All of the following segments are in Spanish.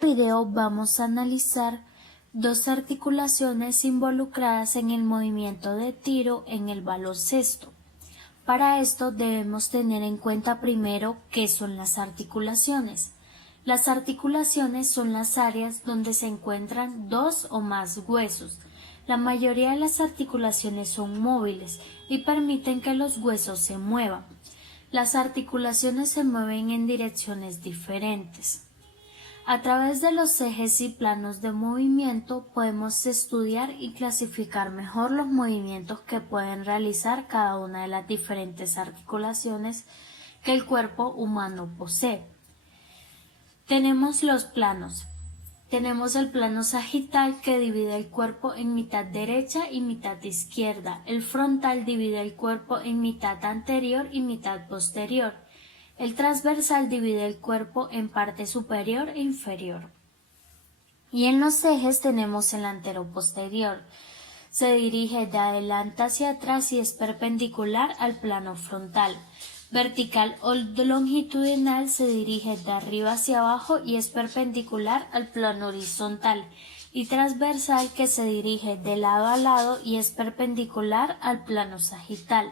video vamos a analizar dos articulaciones involucradas en el movimiento de tiro en el baloncesto. Para esto debemos tener en cuenta primero qué son las articulaciones. Las articulaciones son las áreas donde se encuentran dos o más huesos. La mayoría de las articulaciones son móviles y permiten que los huesos se muevan. Las articulaciones se mueven en direcciones diferentes. A través de los ejes y planos de movimiento podemos estudiar y clasificar mejor los movimientos que pueden realizar cada una de las diferentes articulaciones que el cuerpo humano posee. Tenemos los planos. Tenemos el plano sagital que divide el cuerpo en mitad derecha y mitad izquierda. El frontal divide el cuerpo en mitad anterior y mitad posterior. El transversal divide el cuerpo en parte superior e inferior. Y en los ejes tenemos el antero-posterior. Se dirige de adelante hacia atrás y es perpendicular al plano frontal. Vertical o longitudinal se dirige de arriba hacia abajo y es perpendicular al plano horizontal. Y transversal que se dirige de lado a lado y es perpendicular al plano sagital.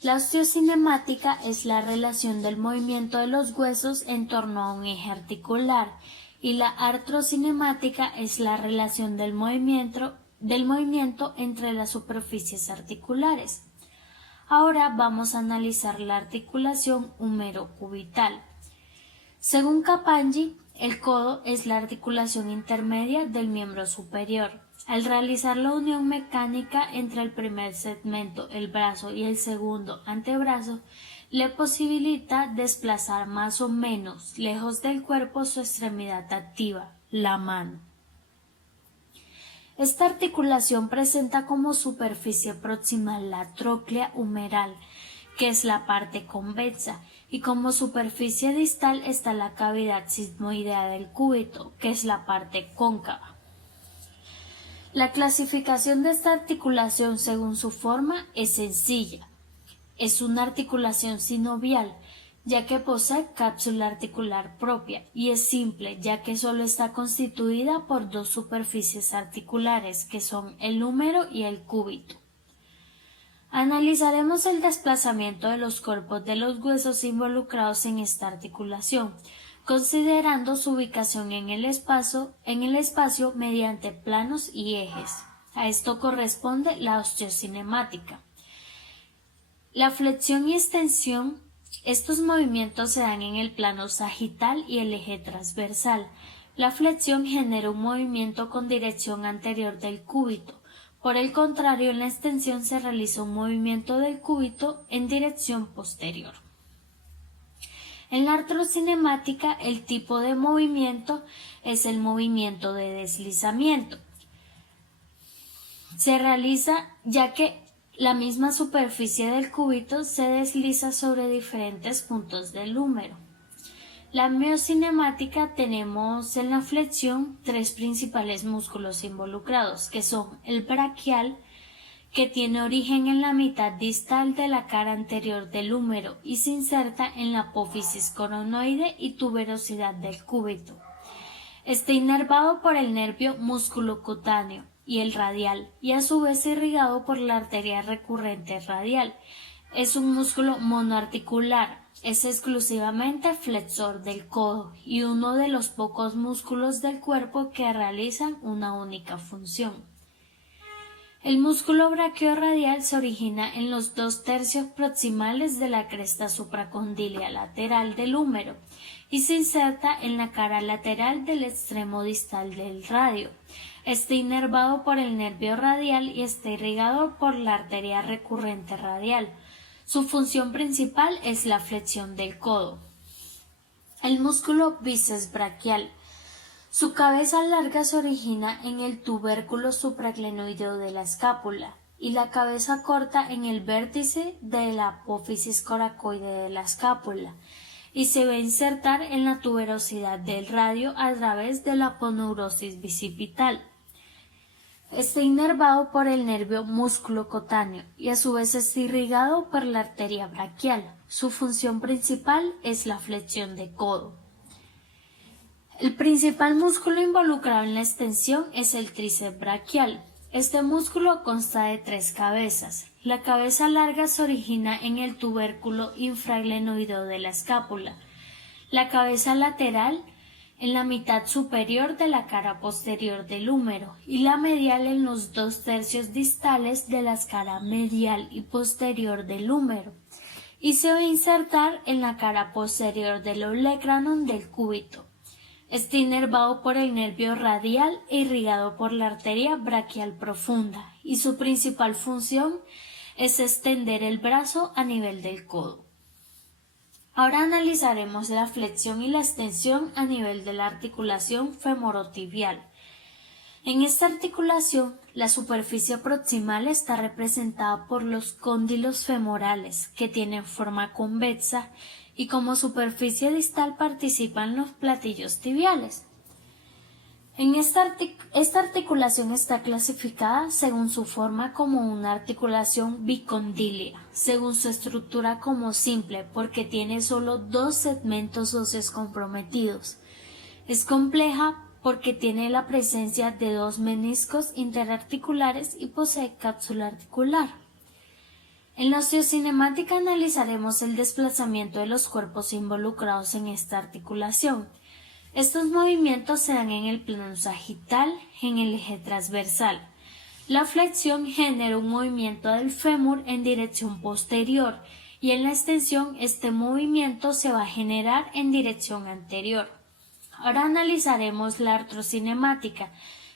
La osteocinemática es la relación del movimiento de los huesos en torno a un eje articular y la artrocinemática es la relación del movimiento entre las superficies articulares. Ahora vamos a analizar la articulación húmero-cubital. Según Capagni, el codo es la articulación intermedia del miembro superior. Al realizar la unión mecánica entre el primer segmento, el brazo, y el segundo, antebrazo, le posibilita desplazar más o menos lejos del cuerpo su extremidad activa, la mano. Esta articulación presenta como superficie proximal la tróclea humeral, que es la parte convexa, y como superficie distal está la cavidad sigmoidea del cúbito, que es la parte cóncava. La clasificación de esta articulación según su forma es sencilla. Es una articulación sinovial, ya que posee cápsula articular propia, y es simple, ya que solo está constituida por dos superficies articulares, que son el húmero y el cúbito. Analizaremos el desplazamiento de los cuerpos de los huesos involucrados en esta articulación, considerando su ubicación en el espacio mediante planos y ejes. A esto corresponde la osteocinemática. La flexión y extensión, estos movimientos se dan en el plano sagital y el eje transversal. La flexión genera un movimiento con dirección anterior del cúbito. Por el contrario, en la extensión se realiza un movimiento del cúbito en dirección posterior. En la artrocinemática, el tipo de movimiento es el movimiento de deslizamiento. Se realiza ya que la misma superficie del cúbito se desliza sobre diferentes puntos del húmero. La miocinemática tenemos en la flexión tres principales músculos involucrados, que son el braquial, que tiene origen en la mitad distal de la cara anterior del húmero y se inserta en la apófisis coronoide y tuberosidad del cúbito. Está inervado por el nervio músculo cutáneo y el radial, y a su vez irrigado por la arteria recurrente radial. Es un músculo monoarticular, es exclusivamente flexor del codo y uno de los pocos músculos del cuerpo que realizan una única función. El músculo braquiorradial se origina en los 2/3 proximales de la cresta supracondilia lateral del húmero y se inserta en la cara lateral del extremo distal del radio. Está inervado por el nervio radial y está irrigado por la arteria recurrente radial. Su función principal es la flexión del codo. El músculo bíceps braquial. Su cabeza larga se origina en el tubérculo supraglenoideo de la escápula y la cabeza corta en el vértice de la apófisis coracoide de la escápula y se va a insertar en la tuberosidad del radio a través de la aponeurosis bicipital. Está inervado por el nervio músculo cutáneo y a su vez está irrigado por la arteria braquial. Su función principal es la flexión de codo. El principal músculo involucrado en la extensión es el tríceps braquial. Este músculo consta de 3 cabezas. La cabeza larga se origina en el tubérculo infraglenoideo de la escápula. La cabeza lateral en la mitad superior de la cara posterior del húmero y la medial en los 2/3 distales de la cara medial y posterior del húmero, y se va a insertar en la cara posterior del olecranon del cúbito. Está inervado por el nervio radial e irrigado por la arteria braquial profunda, y su principal función es extender el brazo a nivel del codo. Ahora analizaremos la flexión y la extensión a nivel de la articulación femorotibial. En esta articulación, la superficie proximal está representada por los cóndilos femorales, que tienen forma convexa, y como superficie distal participan los platillos tibiales. Esta articulación está clasificada según su forma como una articulación bicondílica, según su estructura como simple, porque tiene solo 2 segmentos óseos comprometidos. Es compleja porque tiene la presencia de 2 meniscos interarticulares y posee cápsula articular. En la osteocinemática analizaremos el desplazamiento de los cuerpos involucrados en esta articulación. Estos movimientos se dan en el plano sagital, en el eje transversal. La flexión genera un movimiento del fémur en dirección posterior y en la extensión este movimiento se va a generar en dirección anterior. Ahora analizaremos la artrocinemática,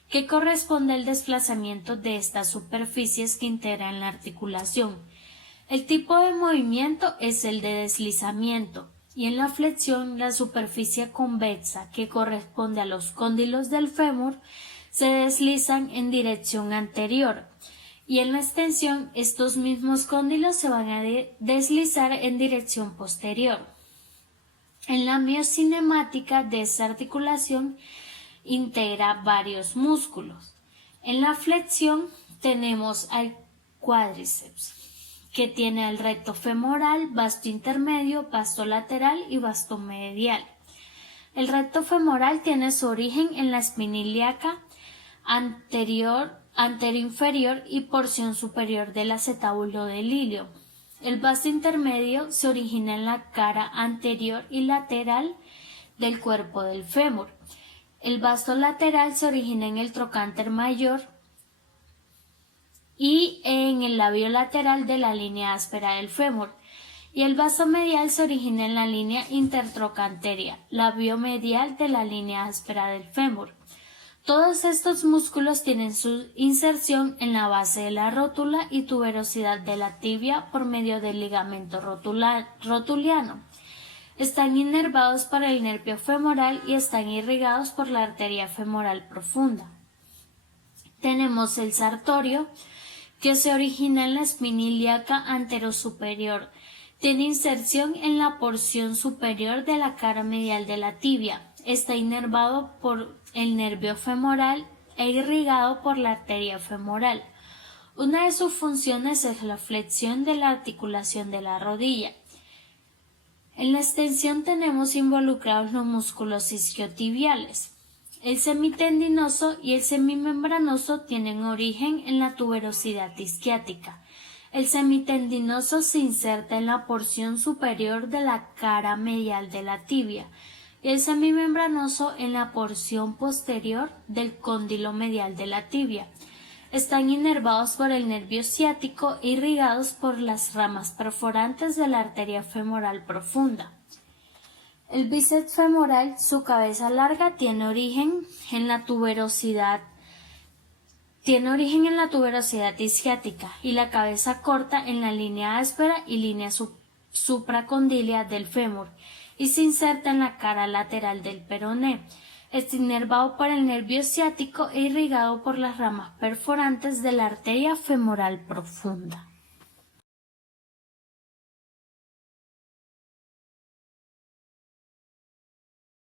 que corresponde al desplazamiento de estas superficies que integran la articulación. El tipo de movimiento es el de deslizamiento, y en la flexión la superficie convexa, que corresponde a los cóndilos del fémur, se deslizan en dirección anterior, y en la extensión estos mismos cóndilos se van a deslizar en dirección posterior. En la miocinemática de esta articulación integra varios músculos. En la flexión tenemos al cuádriceps, que tiene el recto femoral, vasto intermedio, vasto lateral y vasto medial. El recto femoral tiene su origen en la espina ilíaca anteroinferior y porción superior del acetábulo del ilio. El vasto intermedio se origina en la cara anterior y lateral del cuerpo del fémur. El vasto lateral se origina en el trocánter mayor y en el labio lateral de la línea áspera del fémur, y el vasto medial se origina en la línea intertrocántea, labio medial de la línea áspera del fémur. Todos estos músculos tienen su inserción en la base de la rótula y tuberosidad de la tibia por medio del ligamento rotuliano. Están inervados por el nervio femoral y están irrigados por la arteria femoral profunda. Tenemos el sartorio, que se origina en la espina ilíaca anterosuperior. Tiene inserción en la porción superior de la cara medial de la tibia. Está inervado por el nervio femoral e irrigado por la arteria femoral. Una de sus funciones es la flexión de la articulación de la rodilla. En la extensión tenemos involucrados los músculos isquiotibiales. El semitendinoso y el semimembranoso tienen origen en la tuberosidad isquiática. El semitendinoso se inserta en la porción superior de la cara medial de la tibia y el semimembranoso en la porción posterior del cóndilo medial de la tibia. Están inervados por el nervio ciático e irrigados por las ramas perforantes de la arteria femoral profunda. El bíceps femoral, su cabeza larga, tiene origen en la tuberosidad isquiática y la cabeza corta en la línea áspera y línea supracondílea del fémur y se inserta en la cara lateral del peroné. Está inervado por el nervio ciático e irrigado por las ramas perforantes de la arteria femoral profunda.